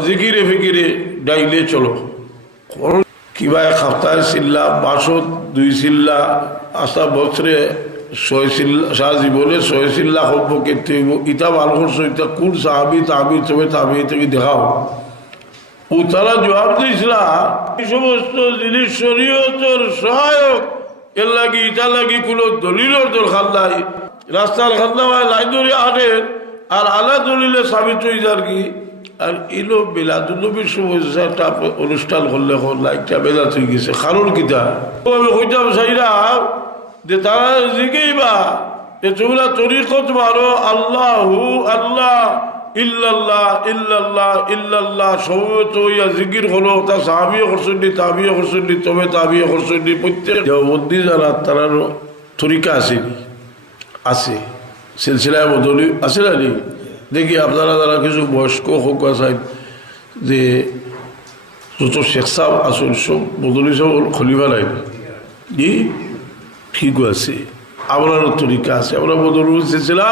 জিকিরে ফিকিরে ডাইলে চলো কিবা এক সপ্তাহে চিল্লা মাসত দুই চিল্লা আশা বছরে ছয় চিল্লা সারা জীবনে ছয় চিল্লা হব কেতে ইটা ভালো করছ ইটা কোন সাহাবি তাহাবি তবে তাহাবি তুমি দেখাও ও তারা জবাব দিয়েছিল এই সমস্ত জিনিস শরীয়তের সহায়ক এর লাগি ইটা লাগি কোনো দলিলের দরকার নাই রাস্তার খান্না লাইন ধরে আনে আর আলা দলিলে সাবিত হয়ে যার কি আর ইলো বিলাদুল্নবীর সমস্যা একটা অনুষ্ঠান করলে হল লাইটটা বেজা হয়ে গেছে, কারণ কিতা ও আমি কইতাম, সাইরা, যে তারা জিগেইবা যে তোমরা তরিকত মারো, আল্লাহু আল্লাহ, ইল্লাল্লাহ ইল্লাল্লাহ ইল্লাল্লাহ সমবেত হইয়া জিকির হলো, তা সাহাবিও করছেন তাবিও করছেন তবে তাবিও করছেন প্রত্যেক দেওবন্দি যারা তারা তরিকা আসেনি আছে, সিলসিলায় বদলি আছে নি দেখি আপনারা যারা কিছু বয়স্ক হোক আছেন যে যত শেখ সাহ আসল সব বদলি সব খলিফা নাই। জি? ঠিক আছে। আপনার তরিকা আছে। আমরা বদলু সিলসিলা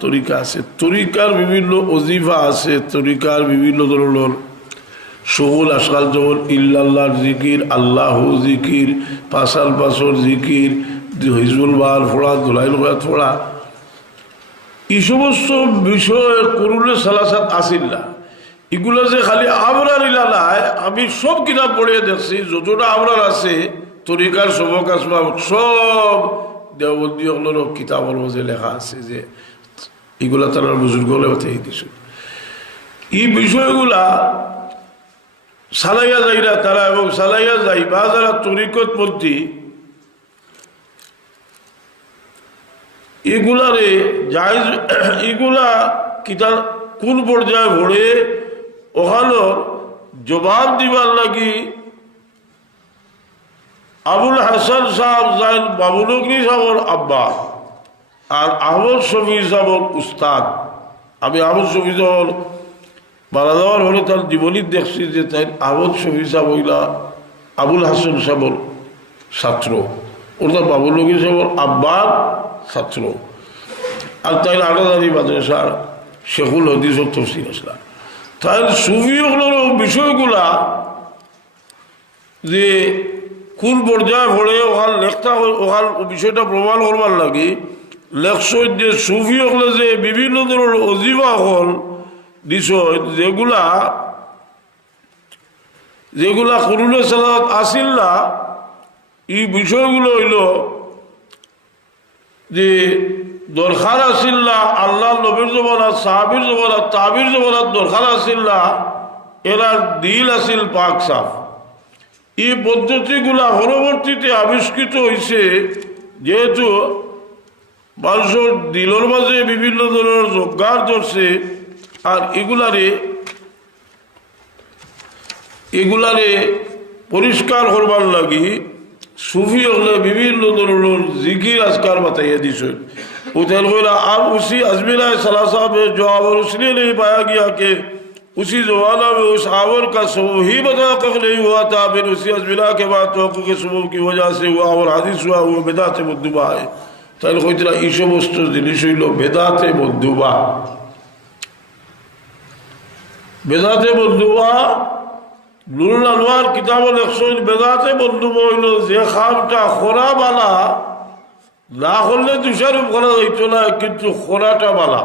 তরিকা আছে। তরিকার বিভিন্ন অজিফা আছে। তরিকার বিভিন্ন ধরনের সগুল আসকাল যেমন ইল্লাল্লাহর জিকির, আল্লাহ জিকির পাশাল পাশর জিকির হিজবুল বাল ফোড়া, দোলাইল ফোড়া। এই সমস্ত বিষয় করুণে সালাসাত আসিল না। এগুলো যে খালি আমরার ইলালায়, আমি সব কিতাব পড়িয়ে দেখছি, যতটা আমরার আছে, তরিকার সবক আসবাব সব দেওবন্দি হলের কিতাবের মধ্যে লেখা আছে যে এগুলা তারা বুজুর্গ হলে থেকে এই বিষয়গুলা সালাইয়া যাইরা তারা এবং সালাইয়া যাই বা যারা তরিকত এগুলারে যাই এগুলা কিতার কোন পর্যায়ে ভরে ওখানো জবাব দিবার লাগি আবুল হাসান সাহেব যাইন বাবুলগনি সাহর আব্বা আর আহমদ শফি সাহর উস্তাদ। আমি আহমদ শফি সাহর মারা যাওয়ার হলে তার জীবনী দেখছি যে তাই আহমদ শফি হইলা আবুল হাসান সাহর ছাত্র। ওটা বাবুলগনি সাহর আব্বার ছাত্র। আর তাই আলাদারি মাদ্রাসার শেখুল হদিস ও তফসির আসলা তাই সুফিগুলোর বিষয়গুলা যে কোন পর্যায়ে পড়ে, ওখান লেখতা ওখান বিষয়টা প্রমাণ করবার লাগে। লেখছ যে সুফি হলে যে বিভিন্ন ধরনের অজিবা হল দিছ যেগুলা যেগুলা করুণে সালাত আসিল না এই বিষয়গুলো হইল যে দরকার আসিল না আল্লাহ নবীর জমানাত সাহাবির জমানাত তাবির জমানাত দরকার আসিল না এরা দিল আসিল পাক সাফ। এই পদ্ধতিগুলা পরবর্তীতে আবিষ্কৃত হয়েছে যেহেতু মানুষের দিলর মাঝে বিভিন্ন ধরনের জোগার ধরছে আর এগুলারে এগুলারে পরিষ্কার করবার লাগি সুফি হলে বিভিন্ন ধরনের জিকির আজকার বাতাইয়া দিছে उधर बोला अब उसी अजमिला सलासा में जो आवर उसने नहीं पाया गया कि उसी जमाना में उस आवर का सबब ही बताकफ नहीं हुआ था फिर उसी अजमिला के बाद तो के सबब की वजह से हुआ और हादिस हुआ वो बेदाते मुद्दुबा है তাহলে কইতরা এই সমস্ত জিনিস হইল বেদাতে বন্ধুবা বেদাতে বন্ধুবা নুরুল আনোয়ার কিতাব লেখছেন বেদাতে বন্ধুবা হইল যে খামটা খোরা বালা, না করলে তুষারূপ করা যাইতো না, কিন্তু খোরাটা বালা।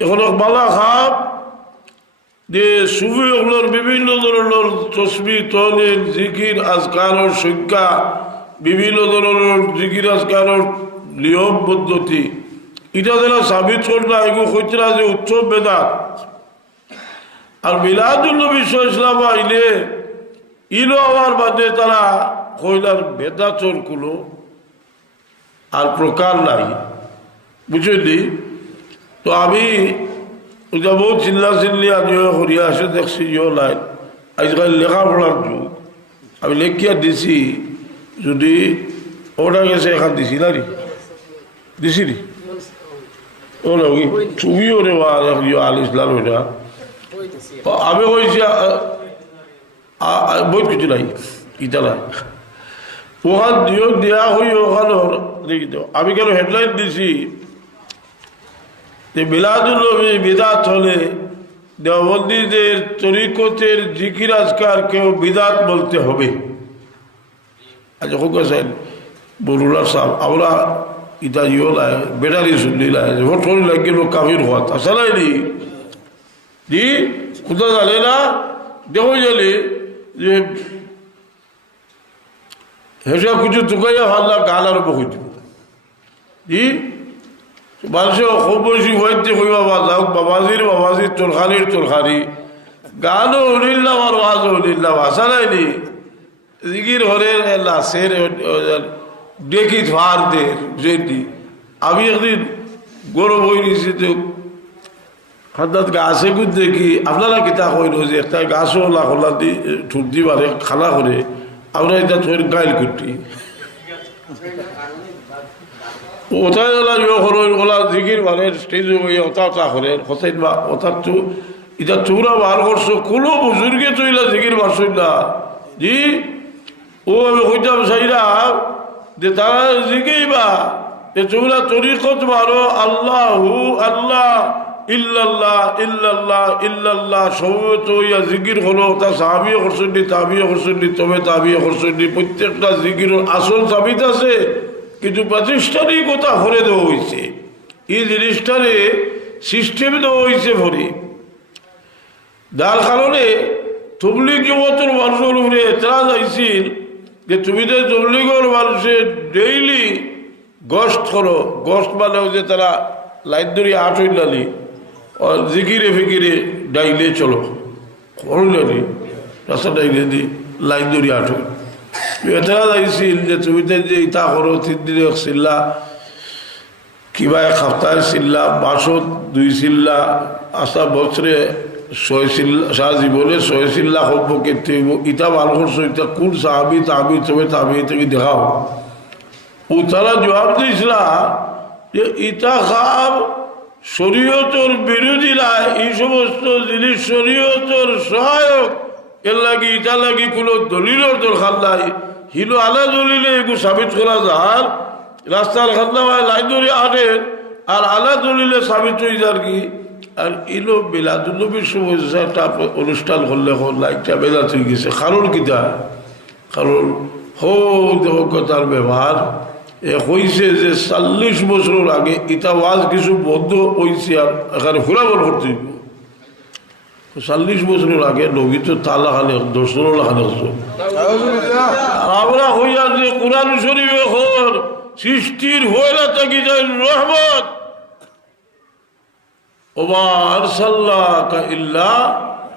এখন বালা খাপ যে সুফিগুলোর বিভিন্ন ধরনের তসবি তলিল জিকির আজকারের সংখ্যা বিভিন্ন ধরনের জিকির আজকারের নিয়ম পদ্ধতি। এটা যারা সাবিত করলা এগুলো কইতরা যে উৎসব বেদাত। আর মিলাদুল্নবী ইসলাম আইলে, ইলো আমার বাদে তারা কইলার বেদাচর কুলো, আর প্রকার নাই। বুঝলি তো আমি ওইটা বহুত চিল্লা চিল্লি আনিও করিয়া আসে দেখছি ইয় লাইন আজকাল লেখাপড়ার যুগ। আমি লেখিয়া দিছি, যদি ওটা গেছে এখান দিছি না রে দিছি রে ও লগি তুমিও রে আল ইসলাম ওইটা আমি কইছি বহুত কিছু নাই নাই। ওখান দিও, দেয়া হই ওখানোর দেখি আমি কেন হেডলাইন দিছি? যে বিলাদুল নবী বিদাত হলে দেওবন্দীদের তরিকতের জিকির আজকার কেউ বিদাত বলতে হবে। আচ্ছা হোক স্যার বরুলার সাহেব, আমরা ইটা ইয়ে লাই বেটারি শুনলি লাই ভোট করে লাগিল কাবির হওয়া তাছাড়াই নি? না দেখো জানি যে হেসব কিছু তুকাইয়া ভাল্লা গান আর বহু দিব জি মানুষে খুব হইতে বা যাওক বাবাজির বাবাজির চোরখানির চোরখানি গানও উলিল্লাম আর ওয়াজও উলিল্লাম আসা নাইনি জিগির হরে লাশের ডেকি থার দে যেটি আমি একদিন গৌরব হয়ে নিয়েছি খাদ্যাত গাছে গুদ দেখি আপনারা কিতা কইল যে একটা গাছও ওলা খোলা দি, ঠুট দি পারে খানা করে, আমরা এটা থইর গাইল করতি ওটাই ওলা ইয়ে ওলা জিগির স্টেজ ওই ওটা ওটা বা ওটার তো এটা তোমরা বার করছ কোনো বুজুর্গে চইলা জিগির বাসই না। জি? ও আমি কইতাম, সাইরা, যে তারা জিগেই বা যে তোমরা তরিকত মারো, আল্লাহু আল্লাহ। ইল্লাল্লাহ ইল্লাল্লাহ ইল্লাল্লাহ সমবেত ইয়া জিকির হলো, তা সাহাবিও করছেন তাবিও করছেন তবে তাবিও করছেন প্রত্যেকটা জিকিরের আসল সাবিত আছে, কিন্তু প্রাতিষ্ঠানিক কথা ভরে দেওয়া হয়েছে। এই জিনিসটারে সিস্টেম দেওয়া হয়েছে ভরে। যার কারণে তবলিগ জগতের মানুষের উপরে এতরাজ আইছিল যে তুমি তো তবলিগর মানুষের ডেইলি গস্ত করো। গস্ত মানে যে তারা লাইট ধরি আট হইলালি জিকিরে ফিকিরে ডাইলে চলো করলালি রাস্তা ডাইলে দি লাইট ধরি আট হইল এতরাজ যে তুমি যে ইটা করো তিন দিনে চিল্লা কিবা এক সপ্তাহে চিল্লা মাসত দুই চিল্লা আসা বছরে ছয় চিল্লা সারা জীবনে ছয় চিল্লা কেতে ইটা ভালো করছ ইটা কোন সাহাবি তাহাবি তবে তাহাবি থেকে দেখাও ও তারা জবাব দিয়েছিল যে ইটা খাব শরীয়তর বিরোধীরা এই সমস্ত জিনিস শরীয়তর সহায়ক। এর লাগি ইটা লাগি কোনো দলিলের দরকার নাই। হিলো আলা দলিলে এগু সাবিত করা যার রাস্তার খান্দামায় লাইন ধরে আনেন, আর আলা দলিলে সাবিত হয়ে যার কি? আর ইলো বিলাদুল্নবীর একটা অনুষ্ঠান করলে হল, লাইটটা বেজা হয়ে গেছে। কারণ কিতা কারণ হো দেহ তার ব্যবহার। এ হয়েছে যে চল্লিশ বছর আগে ইটা ওয়াজ কিছু বন্ধ হয়েছে আর এখানে ঘুরাবর করতে চল্লিশ বছরের আগে নবী তো তালা খানে দর্শন খানে আমরা হইয়া যে কোরআন শরীফ এখন সৃষ্টির হইলা থাকি যায় রহমত। ওমা আরসাল্লাকা ইল্লা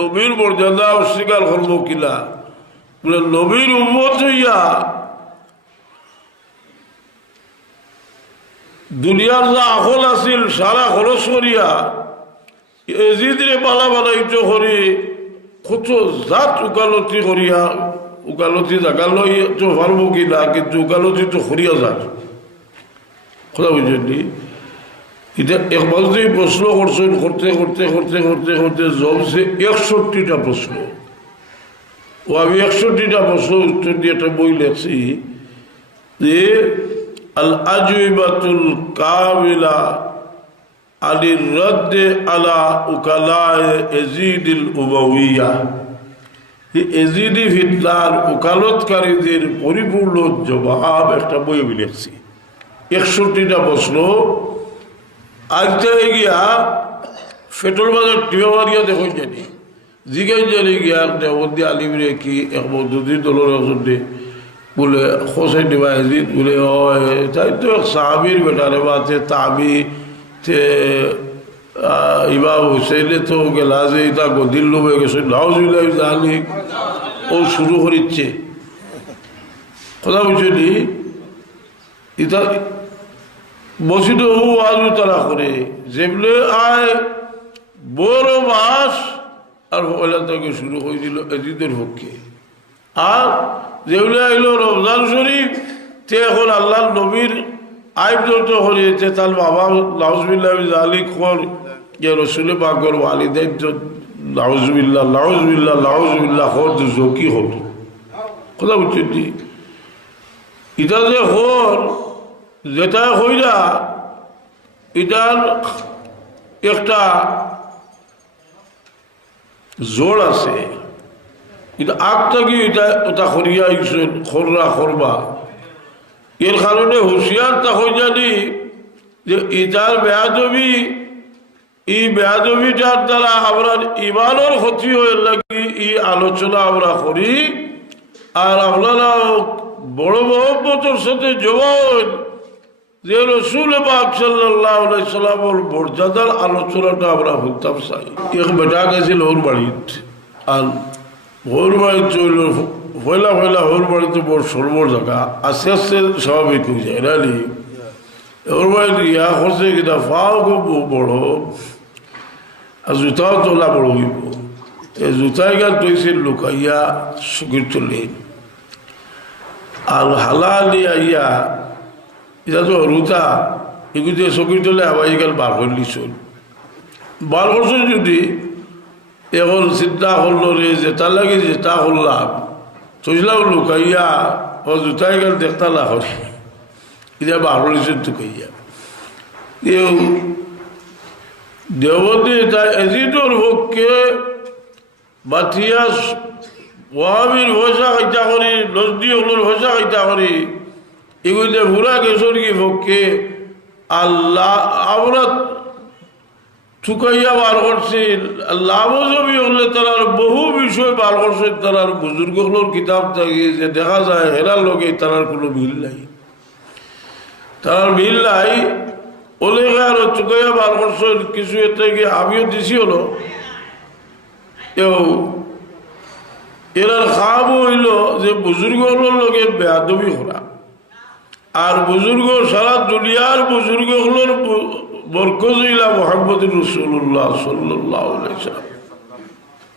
নবীর মর্যাদা অস্বীকার করব কিনা নবীর উম্মত হইয়া দুনিয়ার যা আখল আছিল, সারা খরচ করিয়া এজিদরে পালা বানাইতে করি, কত জাত উকালতি করিয়া, উকালতি জাগা লই তো পারব কিনা, কিন্তু উকালতি তো করিয়া যাক। কথা বুঝলি এটা একবার যে প্রশ্ন করছেন, করতে করতে করতে করতে করতে জমছে একষট্টিটা প্রশ্ন। ও আমি একষট্টিটা প্রশ্ন উত্তর দিয়ে একটা বই লেখছি যে আল আজবাতুল কাবিলা আলির রদ্দে আলা উকালায় এজিদিল উমাউইয়া। এজিদি ফিতনার উকালতকারীদের পরিপূর্ণ জবাব একটা বই আমি লিখছি। একষট্টিটা প্রশ্ন আজকে গিয়া পেট্রোল বাজার টিভা মারিয়া দেখুন জানি জিগাই জানি গিয়া দেবন্দী আলিমরে কি এক দুদিন দলের একজনে বলে খোসাই দিবা এজিদ বলে হয় তাই তো সাহাবির বেটারে বাতে তাবি তে ইবা হুসেনে তো গেলা যে এটা গদির লোভে গেছে নাউজুল্লাহ জানি ও শুরু করিচ্ছে কথা বুঝলি এটা মসজিদে ও আজু তারা করে। যেগুলো আয়, বড় মাস আর পয়লা থেকে শুরু হয়েছিল এজিদের পক্ষে। আর যেগুলো আইল রমজান শরীফ, তে এখন আল্লাহ নবীর আইব যত হরিয়েছে তার বাবা লাউজবিল্লাহ আলী খর যে রসুলে পাকর ওয়ালিদের লাউজবিল্লা লাউজবিল্লা লাউজবিল্লা হর জকি হল। কথা বুঝছি এটা যে হর যেটা হইরা এটার একটা জোর আছে, কিন্তু আগটা কি এটা ওটা খরিয়া খররা খরবা। এর কারণে হুঁশিয়ার তা হয়ে জানি যে ইটার বেয়াদবি এই বেয়াদবিটার দ্বারা আমরা ইমানের ক্ষতি হয়ে লাগি এই আলোচনা আমরা করি, আর আপনারা বড় মহব্বতের সাথে জবান। যে রসুল সাল্লাহ সাল্লামর মর্যাদার আলোচনাটা আমরা হইতাম চাই বেটা গেছিল ওর বাড়িত আর ওর বাড়িতে চল পয়লা পয়লা ওর বাড়িতে বড় সরবর জায়গা। আস্তে আস্তে স্বাভাবিক হয়ে যায় রালি ওর বাড়িতে ইয়া করছে কিনা, ফাও খুব বড়। আর জুতাও তোলা বড় হইব। এই জুতাই গাছ তৈছিল লুকাইয়া সুগির তুলে আর হালালি আইয়া এটা তো রুতা এগুলো চকির তলে আবাইকাল বার করলি চল বার করছ যদি, এখন চিন্তা করল রে যেটা লাগে যেটা করলাম চইলাম লুকাইয়া ও জুতাই গেল দেখতা না হরি এটা বার করেছে তো কইয়া। দেবতী তাই এজিটোর পক্ষে বাথিয়া ওয়াহাবির ভয়সা খাইতা করি নজদি হলোর ভয়সা খাইতা করি এগুলিতে ভুরা গেছর কি পক্ষে আল্লাহ আমরা চুকাইয়া বার করছি লাভজবি হলে তারার বহু বিষয় বার করছে তারার বুজুর্গগুলোর কিতাব থাকে যে দেখা যায় হেরার লোকে তারার কোনো মিল নাই। তারার মিল নাই ওলে আর চুকাইয়া বার করছে, কিছু এতে গিয়ে আমিও দিছি হলো। এও, এরার খাব হইল যে বুজুর্গগুলোর লোকে বেয়াদবি করা। আর বুজুর্গ সারা দুনিয়ার বুজুর্গগুলোর হলো বরকজিলা মোহাম্মদ রসুল্লাহ সাল্লাহ